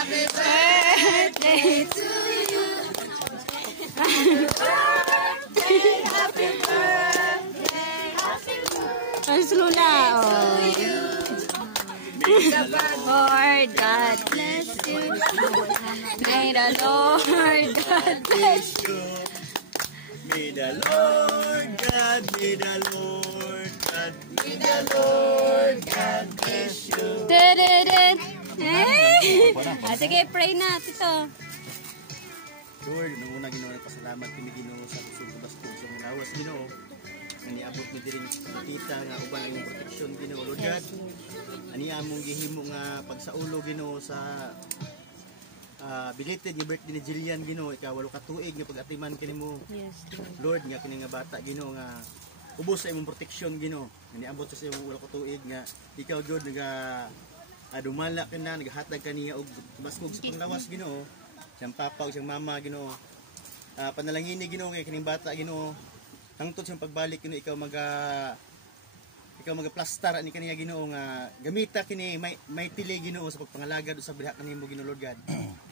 Happy birthday to you. Happy birthday, happy birthday. Ang slula, oh. Lord God bless you. May the Lord God bless you. May the Lord God, may the Lord God, May the Lord God bless you. Dun-dun-dun. Sige, pray na, tito. Lord, nung una Ginoo nagpasalamat kami Ginoo sa kusog bastog sa mga lawas Ginoo. Niabot mi diri kita nga uban ang proteksyon Ginoo Lord God. Ani among gihimo nga pagsaulo Ginoo sa belated nga birthday ni Jillian Ginoo, ikaw walo ka tuig nga pag-atiman kanimo. Yes, Lord nga kini nga bata Ginoo nga ubos sa imong proteksyon Ginoo. Niabot sa imong walo ka tuig nga ikaw God nga dumala ka na nagahatag kaniya og baskog sa panglawas Ginoo. Siyang papa o siyang mama Ginoo. Panalangin ni Ginoo kay kining bata Ginoo. Hangtod siyang pagbalik Ginoo ikaw magaplastar ani kaniya Ginoo nga gamita kini may tili Ginoo sa pagpangalagad sa bilha kanimo Ginoo Lord God.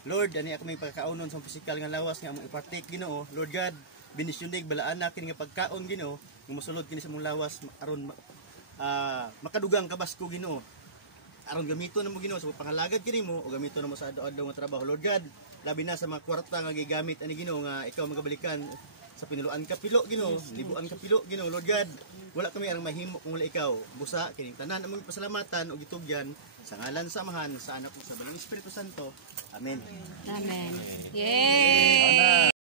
Lord ani ako may pagkaunon sa pisikal nga lawas nga among ipartake Ginoo Lord God. Binisyonig balaan na kini nga pagkaon Ginoo nga mosulod kini sa among lawas aron makadugang kabasko Ginoo. Aron gamito na mo Ginoo sa pagpangalagad kini mo o gamito na mo sa adlaw nga trabaho Lord God. Labi na sa mga kwarta nga gigamit ani Ginoo nga ikaw magabalikan sa pinuluan ka pilo Ginoo, libuan ka pilo Ginoo Lord God. Wala kami arang mahimo kung wala ikaw. Busa kining tanan among pasalamatan ug gitugyan sa ngalan sa Amahan sa Anak ug sa Banal Espiritu Santo. Amen. Amen. Yay!